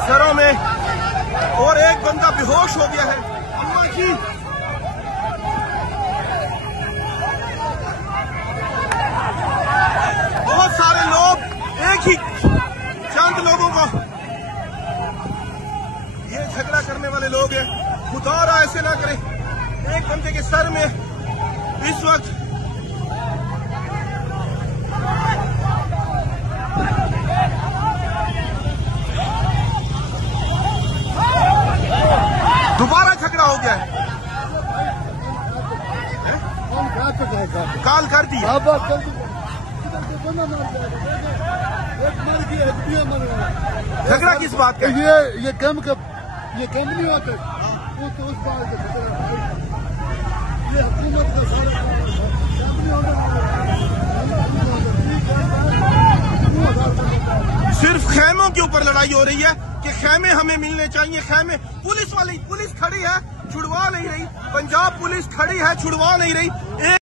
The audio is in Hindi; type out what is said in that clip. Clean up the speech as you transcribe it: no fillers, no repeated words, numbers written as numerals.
सरों में और एक बंदा बेहोश हो गया है। अम्मा जी बहुत सारे लोग, एक ही चंद लोगों को, ये झगड़ा करने वाले लोग हैं। खुदा ऐसे ना करे। एक बंदे के सर में इस वक्त दोबारा झगड़ा हो गया है। काल कर दी। झगड़ा किस बात का? ये कैंप नहीं होते, वो तो उस बात ये हुकूमत का सारा कैंप नहीं होता। सिर्फ खेमों के ऊपर लड़ाई हो रही है कि खेमे हमें मिलने चाहिए। खेमे पुलिस खड़ी है, छुड़वा नहीं रही। पंजाब पुलिस खड़ी है, छुड़वा नहीं रही।